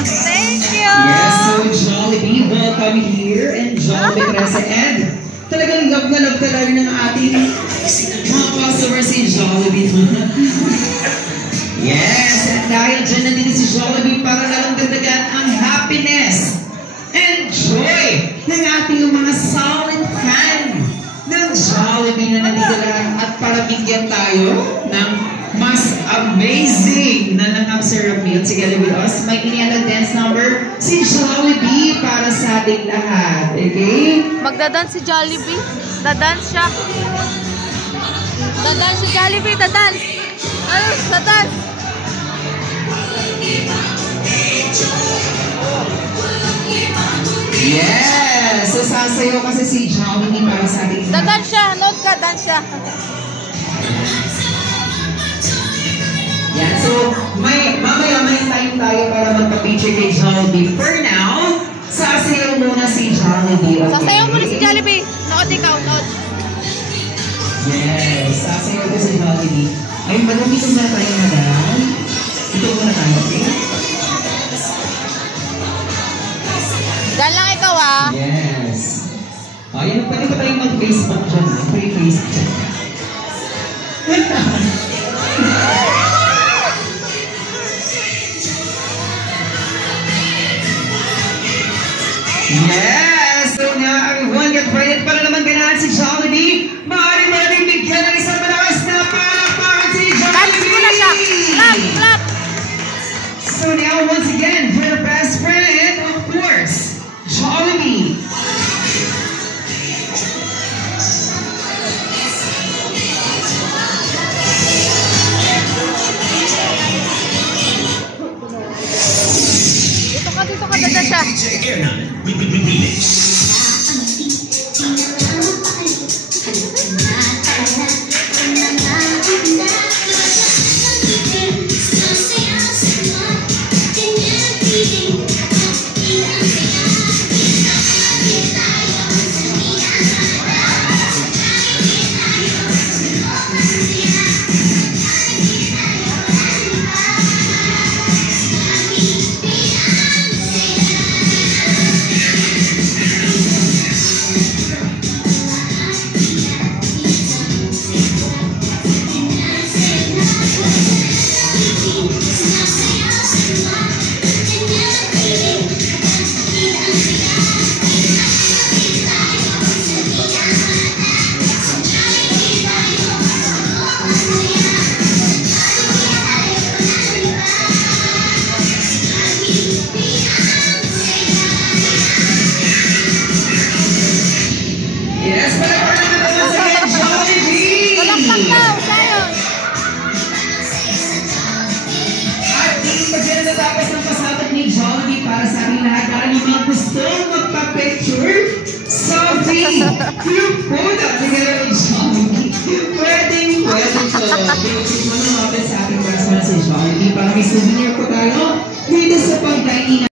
Thank you! Yes, so Jollibee, welcome here. And Jollibee, Teresa, and talagang love na love talaga ng ating mga customers si Jollibee. Yes, at dahil dyan nandito si Jollibee para lalong dagdagan ang happiness and joy ng ating mga solid fan ng Jollibee na nandito lang at para bigyan tayo ng mas amazing na nang-observe meal together with us. May inialang dance number si Jollibee para sa ating lahat. Okay? Magdadance si Jollibee. Dadance siya. Dadance si Jollibee. Dadance. Ano? Dadance. Yes! So sasayo kasi si Jollibee para sa ating lahat. Dadance siya. Note ka. Dance siya. Yan. So, mamaya may time tayo para magpa-picture kay Jollibee. For now, sasayaw muna si Jollibee. Okay? Sasayaw muna si Jollibee. Nood ikaw. Nood. Yes. Sasayaw ko si Jollibee. Ay, madamito muna tayo, madam. Ito muna tayo, okay? Dan lang ikaw, ah. Yes. Ayan, pwede pa tayong mag-Facebook dyan, ha? Free Facebook. Yes! So now everyone get ready para naman ganahan si Jollibee. Maaaring bigyan ng isang malakas na palakpakan si Jollibee! Dance mo na siya! Clap! Clap! So now once again, for the best friend, of course, Jollibee! Dito ka, dada siya. Yes, palakpakan naman once again, Jollibee! Palakpak daw, sayo. At hindi pa dyan natapos ng pasabot ni Jollibee para sa ating lahat. Para naman gustong magpa-picture, selfie, yung photo together with Jollibee. Pwede to. Picture mo naman sa ating restaurant si Jollibee para may souvenir po tayo dito sa pagkain.